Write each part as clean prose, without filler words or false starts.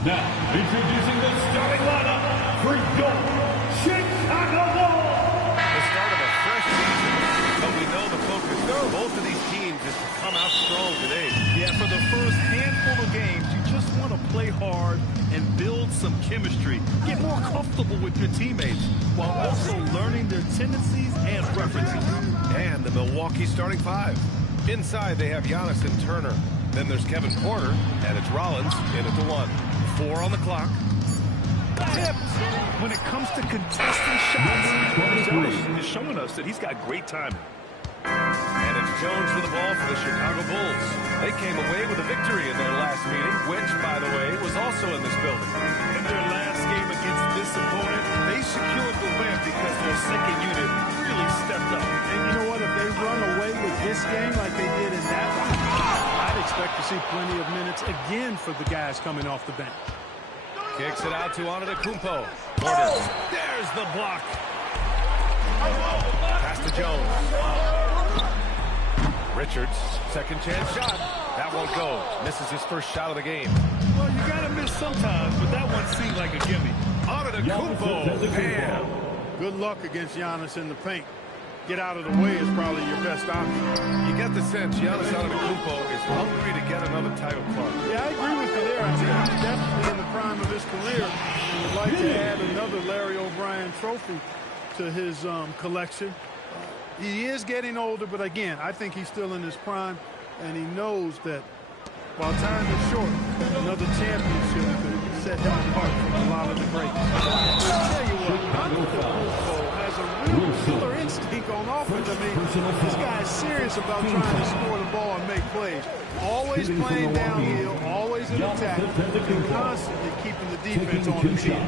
Now, introducing the starting lineup for your Chicago Bulls. The start of a fresh season, but we know the focus for both of these teams is to come out strong today. Yeah, for the first handful of games, you just want to play hard and build some chemistry. Get more comfortable with your teammates while also learning their tendencies and preferences. And the Milwaukee starting five. Inside, they have Giannis and Turner. Then there's Kevin Porter, and it's Rollins in at the 1. 4 on the clock. Tips. When it comes to contesting shots, Jones is showing us that he's got great timing. And it's Jones with the ball for the Chicago Bulls. They came away with a victory in their last meeting, which, by the way, was also in this building. In their last game against this opponent, they secured the win because their second unit really stepped up. And you know what? If they run away with this game like they did in that one, I'd expect to see plenty of minutes again for the guys coming off the bench. Kicks it out to Antetokounmpo. There's the block. Pass to Jones. Richards, second chance shot. That won't go. Misses his first shot of the game. Well, you got to miss sometimes, but that one seemed like a gimme. Antetokounmpo. Bam. Good luck against Giannis in the paint. Get out of the way is probably your best option. You get the sense Giannis Antetokounmpo is hungry to get another title club. Yeah, I agree with you there. I think he's definitely in the prime of his career. He would like to add another Larry O'Brien trophy to his collection. He is getting older, but again, I think he's still in his prime, and he knows that while time is short, another championship could set him apart from a lot of the greats. I'll tell you what, Antetokounmpo has a real killer instinct on offense. I mean, this guy is serious about trying to score the ball and make plays. Always playing downhill, always in attack, and constantly keeping the defense on his heels.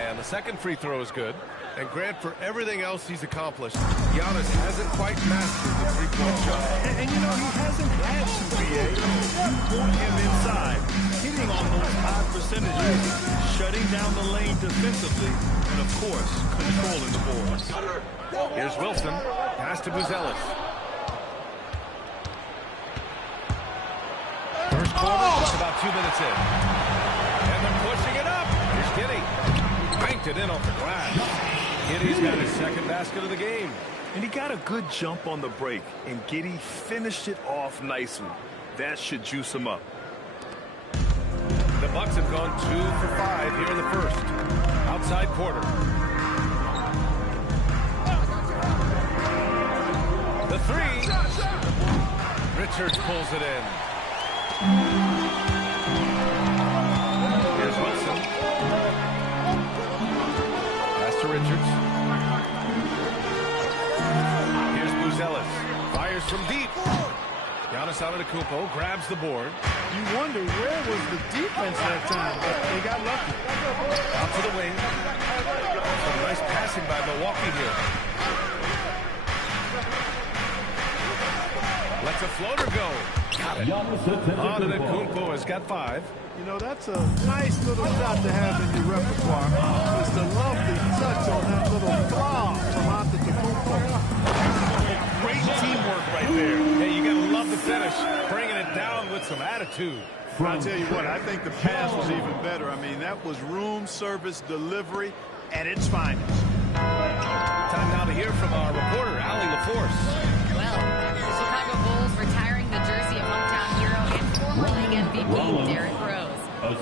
And the second free throw is good. And Grant, for everything else he's accomplished, Giannis hasn't quite mastered the three-point shot. And you know, he hasn't had to, B.A. You want him inside, hitting on those high percentages, shutting down the lane defensively, and, of course, controlling the boards. Here's Wilson. Pass to Buzelis. First quarter, just about 2 minutes in. And they're pushing it up. Here's Giddey. Banked it in off the glass. Giddey's got his second basket of the game. And he got a good jump on the break, and Giddey finished it off nicely. That should juice him up. The Bucks have gone 2 for 5 here in the first. Outside Porter. The three. Richards pulls it in. Here's Wilson. Richards. Here's Buzelis. Fires from deep. Giannis Antetokounmpo grabs the board. You wonder where was the defense that time, but they got lucky. Out to the wing. Some nice passing by Milwaukee here. Lets a floater go. Got it. Antetokounmpo has got 5. You know, that's a nice little shot to have in your repertoire. It's a lovely touch on that little claw from Antetokounmpo. Great teamwork right there. Hey, you got to love the finish. Bringing it down with some attitude. I'll tell you what, I think the pass was even better. I mean, that was room service delivery at its finest. Time now to hear from our reporter, Allie LaForce. Well, the Chicago Bulls retiring the jersey of hometown hero and former league MVP, Derrick Rose.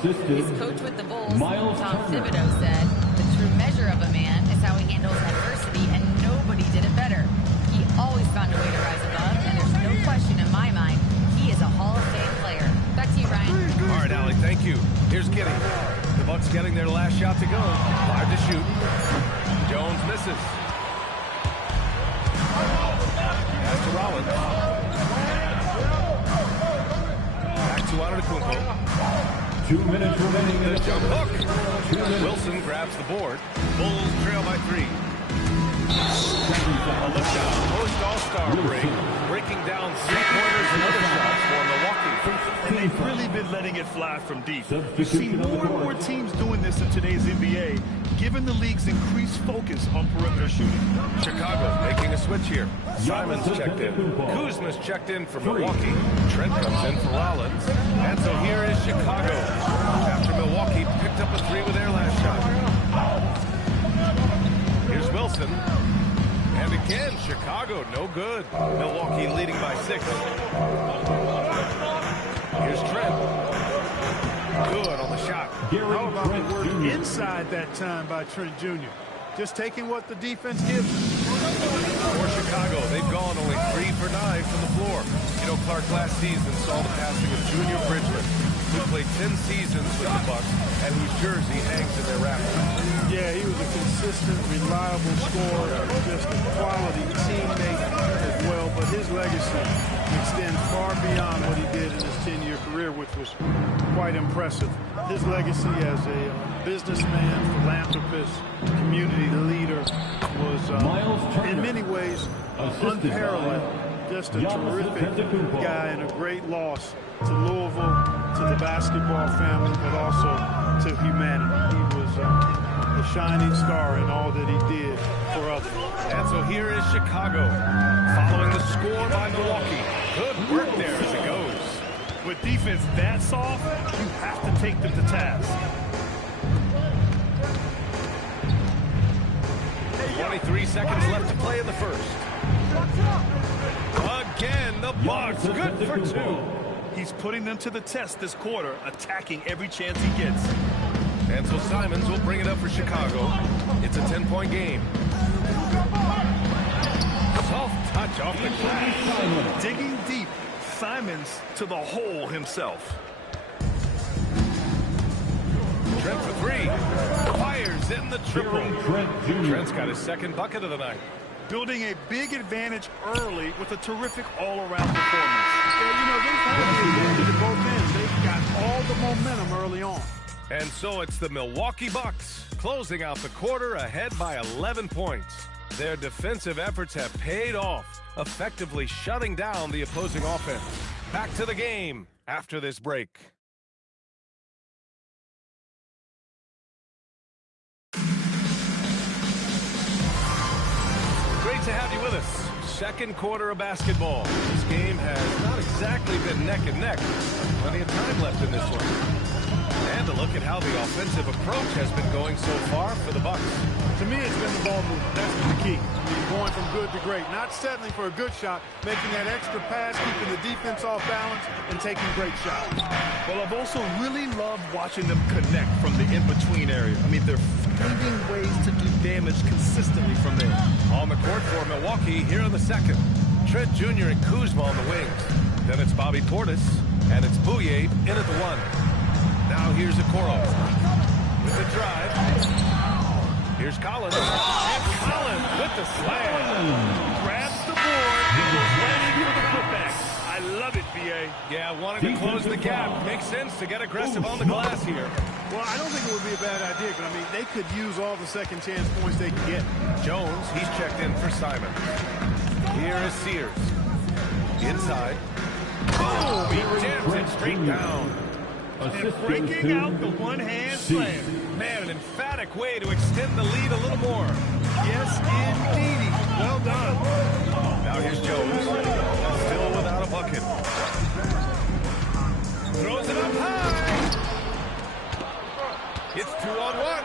His coach with the Bulls, Tom Thibodeau, said, "The true measure of a man is how he handles adversity, and nobody did it better. He always found a way to rise above, and there's no question in my mind, he is a Hall of Fame player." Back to you, Ryan. All right, Allie, thank you. Here's Giddey. The Bucks getting their last shot to go. 5 to shoot. Jones misses. Pass to Rollins. Back to Antetokounmpo. 2 minutes remaining in The jump hook. Wilson grabs the board. Bulls trail by 3. A look out. Post-All-Star break. Breaking down 3-pointers and other shots for Milwaukee. And they've really been letting it fly from deep. You see more and more teams doing this in today's NBA, given the league's increased focus on perimeter shooting. Chicago making a switch here. Simon's checked in. Kuzma's checked in for Milwaukee. Trent comes in for Rollins. And so here is good. Milwaukee leading by 6. Here's Trent. Good on the shot. How about the work inside that time by Trent Jr.? Just taking what the defense gives. For Chicago, they've gone only 3 for 9 from the floor. You know, Clark last season saw the passing of Junior Bridgman, who played 10 seasons with the Bucks and whose jersey hangs in their rafters. Yeah, he was a consistent, reliable scorer, just a quality teammate as well, but his legacy extends far beyond what he did in his 10-year career, which was quite impressive. His legacy as a businessman, philanthropist, community leader was, in many ways, unparalleled. Just a terrific guy and a great loss to Louisville, to the basketball family, but also to humanity. He was a shining star in all that he did for others. And so here is Chicago, following the score by Milwaukee. Good work there as it goes. With defense that soft, you have to take them to task. 23 seconds left to play in the first. Again, the Bucks, good for 2. He's putting them to the test this quarter, attacking every chance he gets. And so Simons will bring it up for Chicago. It's a 10-point game. Soft touch off the glass. Digging deep, Simons to the hole himself. Trent for 3. Fires in the triple. Trent's got his second bucket of the night. Building a big advantage early with a terrific all-around performance. Yeah, you know, they've had the advantage at both ends. They've got all the momentum early on. And so it's the Milwaukee Bucks closing out the quarter ahead by 11 points. Their defensive efforts have paid off, effectively shutting down the opposing offense. Back to the game after this break. Great to have you with us. Second quarter of basketball. This game has not exactly been neck and neck. Plenty of time left in this one. And a look at how the offensive approach has been going so far for the Bucks. To me, it's been the ball movement. That's been the key. I mean, going from good to great. Not settling for a good shot, making that extra pass, keeping the defense off balance, and taking great shots. Well, I've also really loved watching them connect from the in-between area. I mean, they're finding ways to do damage consistently from there. On the court for Milwaukee here in the second. Trent Jr. and Kuzma on the wings. Then it's Bobby Portis, and it's Bouye in at the 1. Now here's Okoro with the drive. Here's Collins. And Collins with the slam. Grabs the board and goes right in for the putback. I love it, B.A. Yeah, wanting to close the gap. Makes sense to get aggressive on the glass here. Well, I don't think it would be a bad idea, but I mean, they could use all the second chance points they can get. Jones, he's checked in for Simon. Here is Sears. Inside. Boom! He jams it straight down. And breaking out the one-hand slam. Man, an emphatic way to extend the lead a little more. Yes, indeed. Well done. Now here's Jones. Still without a bucket. Throws it up high. It's 2-on-1.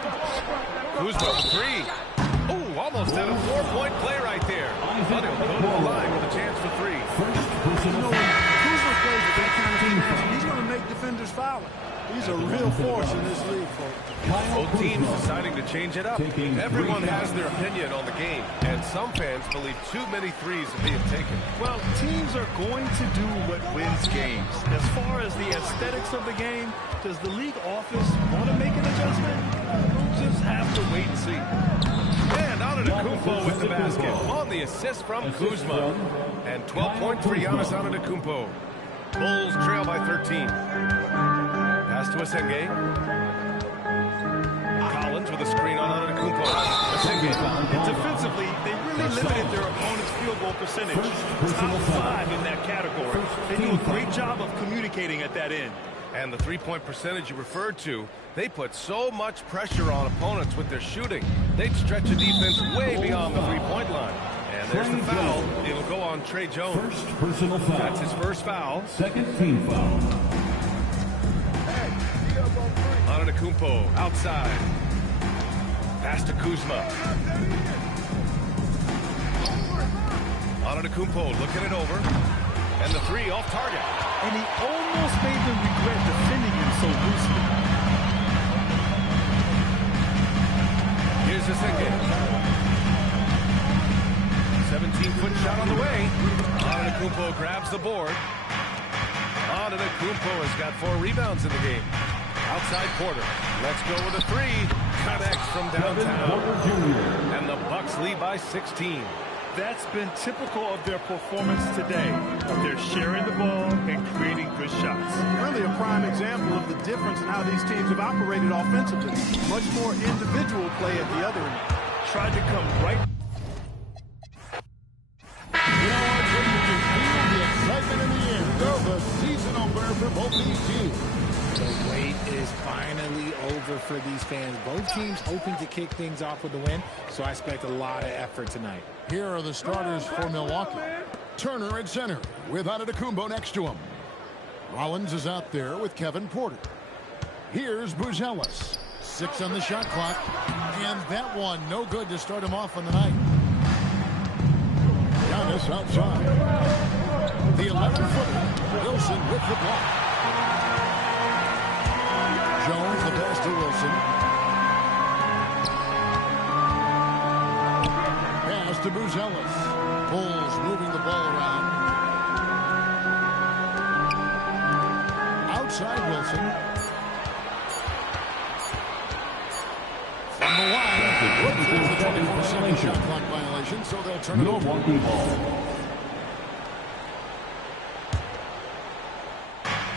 Kuzma with 3. Oh, almost had a 4-point play right there. But he'll go to the line with a chance for 3. You know, when Kuzma plays with that kind of defense, he's going to make defenders foul. He's a real force in this league, folks. Both teams deciding to change it up. Everyone has their opinion on the game, and some fans believe too many threes are being taken. Well, teams are going to do what wins games. As far as the aesthetics of the game, does the league office want to make an adjustment? We'll just have to wait and see. And Antetokounmpo with the basket on the assist from Kuzma. And 12 points for Giannis Antetokounmpo. Bulls trail by 13. Pass to Asenge. Collins with a screen on Antetokounmpo. Asenge. Defensively, they really limited their opponent's field goal percentage. Top 5 in that category. They do a great job of communicating at that end. And the three-point percentage you referred to, they put so much pressure on opponents with their shooting. They'd stretch a defense way beyond the three-point line. And there's the foul. It'll go on Trey Jones. First personal foul. That's his first foul. Second team foul. Antetokounmpo outside. Pass to Kuzma. Antetokounmpo looking it over. And the three off target. And he almost made them regret defending him so loosely. Here's the second. 17-foot shot on the way. Antetokounmpo grabs the board. Antetokounmpo has got 4 rebounds in the game. Outside Porter. Let's go with a three. Connects from downtown. And the Bucks lead by 16. That's been typical of their performance today. They're sharing the ball and creating good shots. Really a prime example of the difference in how these teams have operated offensively. Much more individual play at the other end. Tried to come right. You know what, Jim? You can feel the excitement in the air. The season opener for both these teams. The wait is finally over for these fans. Both teams hoping to kick things off with a win, so I expect a lot of effort tonight. Here are the starters for Milwaukee. Turner at center with Antetokounmpo next to him. Rollins is out there with Kevin Porter. Here's Buzelis. 6 on the shot clock. And that one no good to start him off on the night. Giannis outside. The 11-footer. Wilson with the block. Jones the pass to Wilson. Pass to Buzelis. Bulls moving the ball around. Outside Wilson. From the line. There's the 24-second shot clock violation, so they'll turn it over.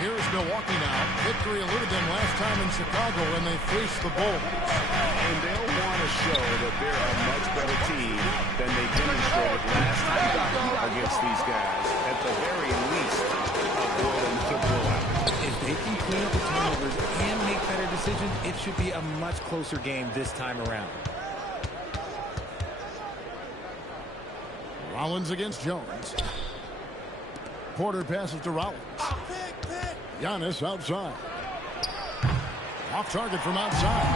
Here's Milwaukee now. Victory eluded them last time in Chicago when they faced the Bulls. And they'll want to show that they're a much better team than they demonstrated last time against these guys. At the very least, avoid them to blow out. If they can clean up the turnovers and make better decisions, it should be a much closer game this time around. Rollins against Jones. Porter passes to Rollins. Giannis outside. Off target from outside.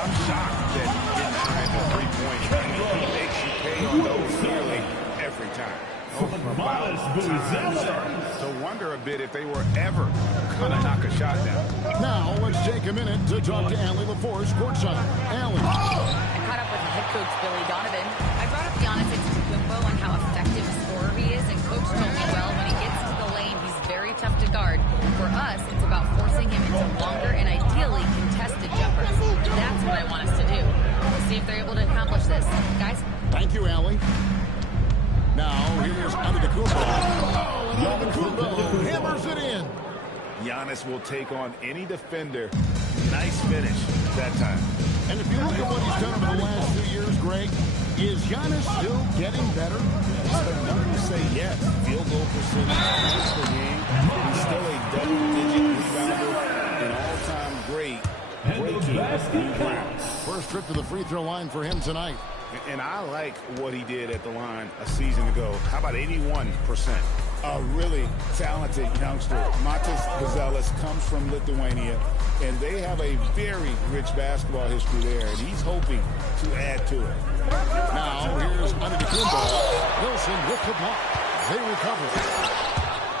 I'm shocked that he didn't try the three-point. He makes you pay on those nearly every time. So wonder a bit if they were ever going to knock a shot down. Now let's take a minute to talk to Allie LaForce courtside. Allie. I caught up with head coach Billy Donovan. I brought up Giannis Antetokounmpo and how effective a scorer he is, and coach told me, well, when he gets into the lane, he's very tough to guard. For us, it's about forcing him into longer and ideally contested jumpers. That's what I want us to do. We'll see if they're able to accomplish this. Guys? Thank you, Allie. Now, here's Antetokounmpo. Antetokounmpo hammers it in. Giannis will take on any defender. Nice finish that time. And if you look at what he's done over the last 2 years, Greg, is Giannis still getting better? I'm to say yes. Field goal percentage per game. He's still a double-digit rebounder. An all-time great breaking. First trip to the free throw line for him tonight. And I like what he did at the line a season ago. How about 81%? A really talented youngster. Matas Buzelis comes from Lithuania, and they have a very rich basketball history there, and he's hoping to add to it. Now, here's Antetokounmpo. Wilson with the block. They recover.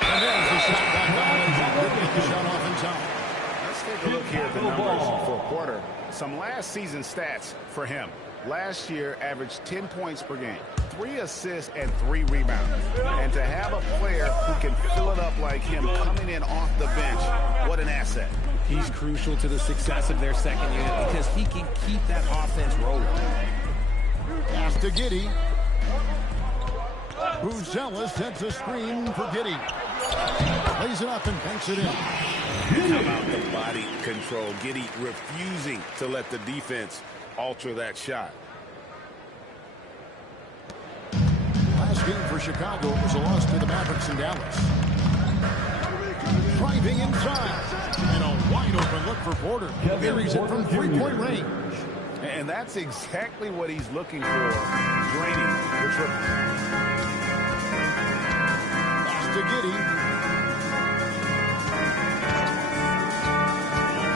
And there's the shot clock violation. Couldn't get the shot off in time. Let's take a look here at the numbers for Porter. Some last season stats for him. Last year, averaged 10 points per game, 3 assists, and 3 rebounds. And to have a player who can fill it up like him coming in off the bench, what an asset. He's crucial to the success of their second unit because he can keep that offense rolling. Pass to Giddey. Buzelis sets a screen for Giddey. Lays it up and banks it in. How about the body control? Giddey refusing to let the defense alter that shot. Last game for Chicago was a loss to the Mavericks in Dallas. Driving inside. And a wide open look for Porter. Buries it from three-point range. And that's exactly what he's looking for. Draining the triple. Pass to Giddey.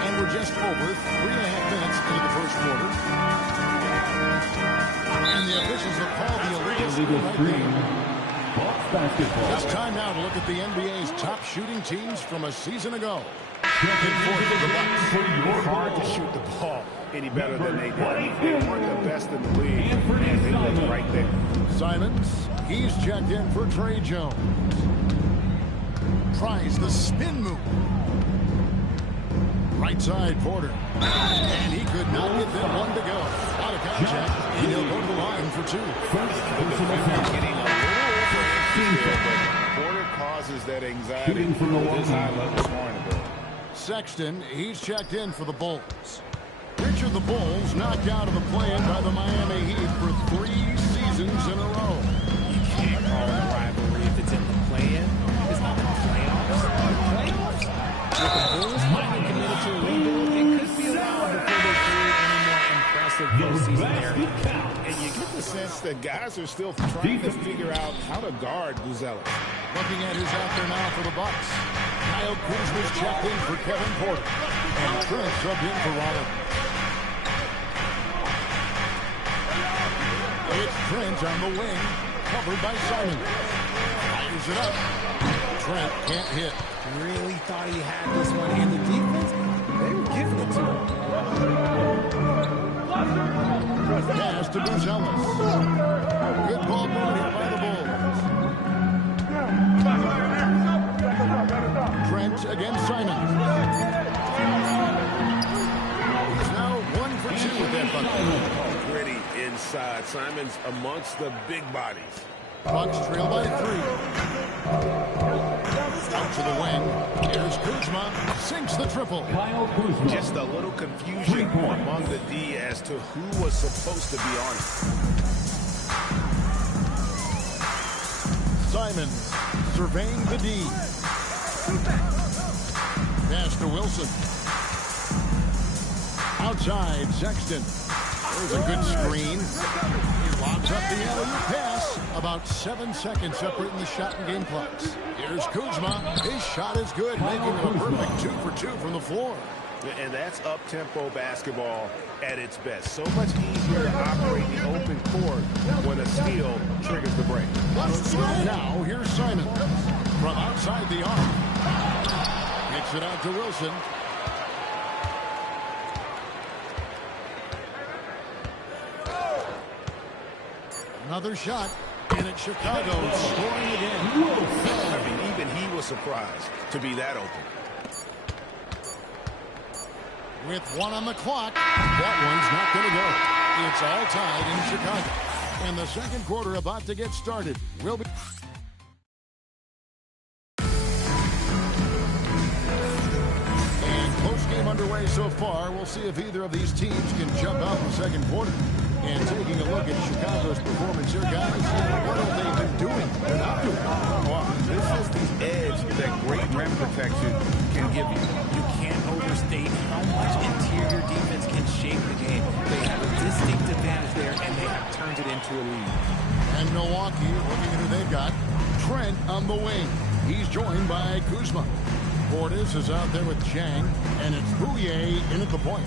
And we're just over 3.5 minutes into the first quarter. And the officials have called the illegal screen. basketball. It's time now to look at the NBA's top shooting teams from a season ago. Hard to shoot the ball any better than they did. They weren't the best in the league, and they looked right there. Simons, he's checked in for Trey Jones. Tries the spin move. Right side, Porter. And he could not get them one to go. Out of contact, and he'll go to the line for two. Getting a little but Porter causes that anxiety with his high-level scoring ability. Sexton, he's checked in for the Bulls. Which of the Bulls knocked out of the play-in by the Miami Heat for 3 seasons in a row? You can't call it a rivalry if it's in the play-in. It's not the playoffs. Playoffs. With the Bulls finally committed to a rebuild, it could be a while before they create any more impressive postseason narrative. And you get the sense that guys are still trying to figure out how to guard Buzelis. Looking at who's out there now for the Bucks. Kyle Kuzma's checked in for Kevin Porter. And Trent subbed in for Rollins. It's Trent on the wing, covered by Simon. Fires it up. Trent can't hit. Really thought he had this one, and the defense, they were giving it to him. Pass to Buzelis. Good ball movement here by the Bulls. Trent against Simon. He's now 1 for 2 with that bucket. Gritty inside. Simons amongst the big bodies. Bucks trail by 3. Out to the wing. Here's Kuzma. Sinks the triple. Just a little confusion among the D as to who was supposed to be on it. Simon surveying the D. Pass to Wilson. Outside, Sexton. There's a good screen. He lobs up the alley-oop pass. About 7 seconds separating the shot and game clocks. Here's Kuzma. His shot is good, making it a perfect 2 for 2 from the floor. And that's up-tempo basketball at its best. So much easier to operate the open court when a steal triggers the break. Now, here's Simon. From outside the arc. Kicks it out to Wilson. Another shot, and it's Chicago scoring again. I mean, even he was surprised to be that open. With 1 on the clock, that one's not going to go. It's all tied in Chicago. And the second quarter about to get started. Will be... And close game underway so far. We'll see if either of these teams can jump out in the second quarter. And taking a look at Chicago's performance here, guys, what have they been doing? They're not doing. Well, this is the edge that great rim protection can give you. You can't overstate how much interior defense can shape the game. They have a distinct advantage there, and they have turned it into a lead. And Milwaukee, looking at who they've got, Trent on the wing. He's joined by Kuzma. Portis is out there with Chang, and it's Bouye in at the point.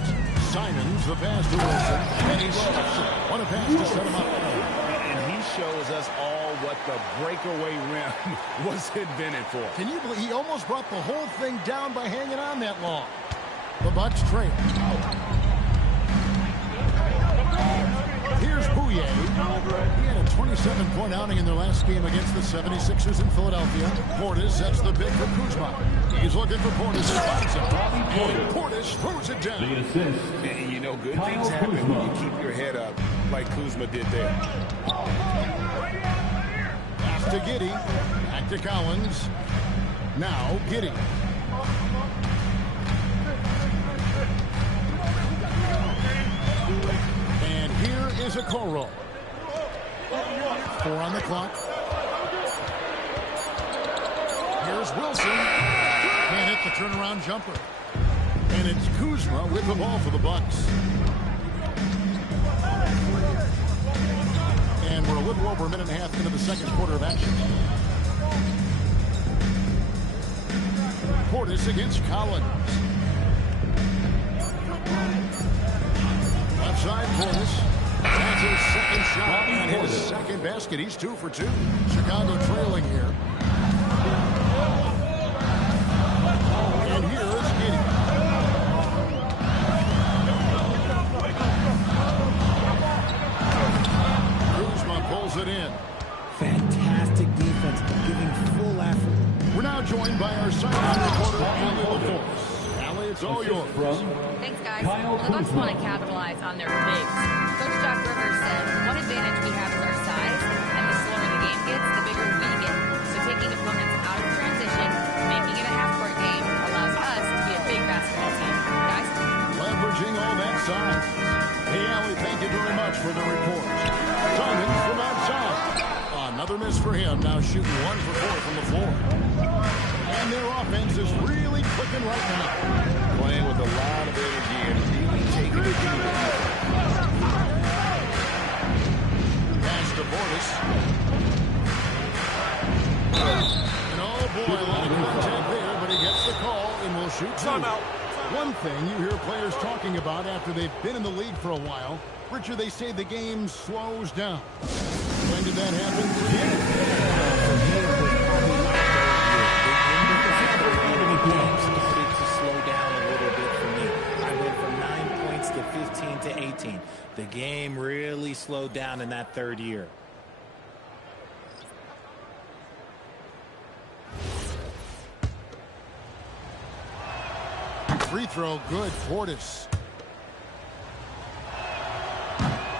Simons, the pass to Wilson, and he stops it. What a pass to set him up. And he shows us all what the breakaway rim was invented for. Can you believe he almost brought the whole thing down by hanging on that long? The Bucks trail. Here's Bouye. He had a 27-point outing in their last game against the 76ers in Philadelphia. Portis sets the big for Kuzma. He's looking for Portis and finds him. And Portis throws it down. The assist. And you know, good things happen when you keep your head up like Kuzma did there. Pass to Giddey. Back to Collins. Now Giddey. And here is a Okoro. 4 on the clock. Here's Wilson. Can't hit the turnaround jumper. And it's Kuzma with the ball for the Bucks. And we're a little over a minute and a half into the second quarter of action. Portis against Collins. Left side, Portis. That's his second shot and his second basket. He's 2 for 2. Chicago trailing here. And here's Giddey. Kuzma pulls it in. Fantastic defense, giving full effort. We're now joined by our sideline reporter, Allie LaForce. Allie, it's all yours. Thanks, guys. Well, the Bucks want to capitalize on their bigs. Coach Doc Rivers said, one advantage we have is our size, and the slower the game gets, the bigger we get. So taking opponents out of transition, making it a half-court game, allows us to be a big basketball team. Guys? Leveraging all that size. Hey, Allie, thank you very much for the report. Simon from outside. Another miss for him, now shooting 1 for 4 from the floor. And their offense is really clicking right now. Playing with a lot of energy and really taking it to the Pass to Portis. And oh boy, a lot of contact there, but he gets the call and will shoot 2. One thing you hear players talking about after they've been in the league for a while, Richard, they say the game slows down. When did that happen? Started to slow down a little bit for me. I went from 9 points to 15 to 18. The game really slowed down in that third year. Free throw, good. Portis.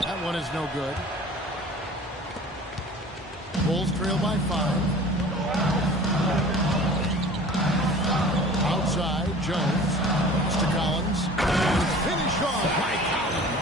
That one is no good. Bulls trail by 5. Outside, Jones. To Collins. And finish off by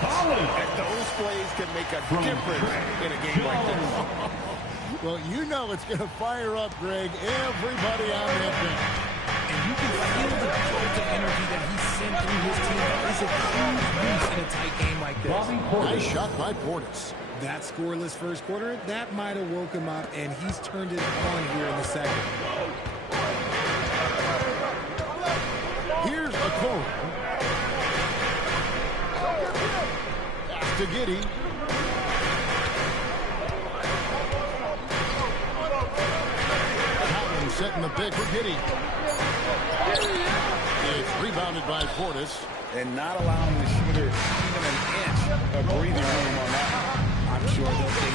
Collins. And those plays can make a difference in a game like this. Well, you know it's going to fire up, Greg, everybody on that bench. And you can feel the jolt of energy that he sent through his team. That is a huge boost in a tight game like this. Nice shot by Portis. That scoreless first quarter, that might have woke him up, and he's turned it on here in the second. Here's a Okoro. Pass to Giddey. Collins setting the pick for Giddey. It's rebounded by Portis. And not allowing the shooter even an inch of breathing room on that. I'm sure they'll think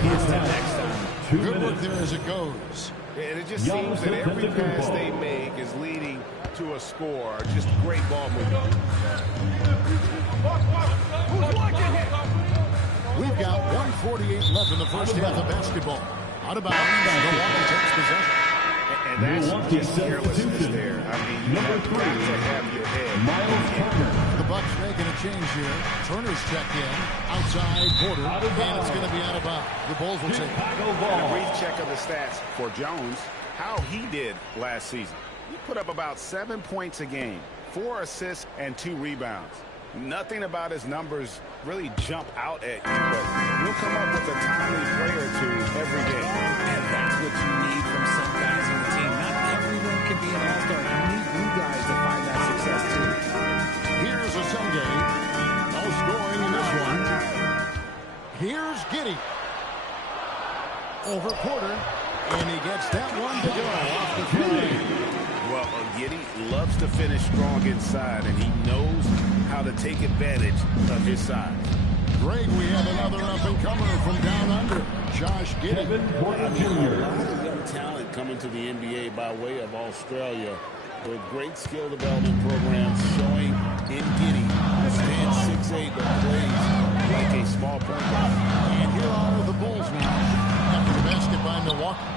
against him next time. Good work there as it goes. And it just seems that every pass they make is leading to a score. Just great ball movement. We've got 1:48 left in the first half of basketball. Out of bounds, Milwaukee takes possession. And that's just carelessness there. I mean, you have got to have your head. The Bucks making a change here. Turner's checked in. Outside Porter. And it's going to be out of bounds. The Bulls will take it. And a brief check of the stats for Jones. How he did last season. He put up about 7 points a game, 4 assists, and 2 rebounds. Nothing about his numbers really jump out at you, but he'll come up with a timely play or 2 every game. And that's what you need from some guys on the team. Not everyone can be an all-star. You need new guys to find that success, too. Here's a Sunday. No scoring in this one. Here's Giddey. Over Porter. And he gets that one to go off the three. Well, Giddey loves to finish strong inside, and he knows how to take advantage of his size. Greg, we have another up-and-comer from down under, Josh Giddey. A lot of young talent coming to the NBA by way of Australia with great skill development programs showing in Giddey who stands 6'8", but plays like a small point guard. And here are the Bulls now after the basket by Milwaukee.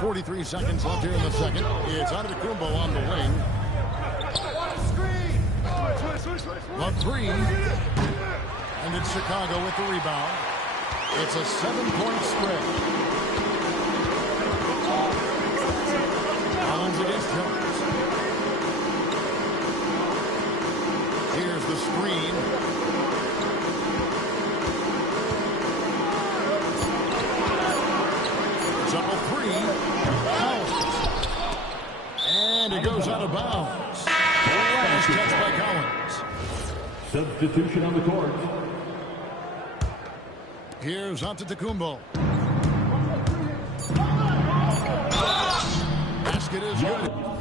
43 seconds left here in the second. It's Antetokounmpo on the wing. A three. And it's Chicago with the rebound. It's a 7-point spread. Collins against Jones. Here's the screen. It's up a three. And it goes out of bounds. Last catch by Collins. Substitution on the court. Here's Antetokounmpo. Basket is good.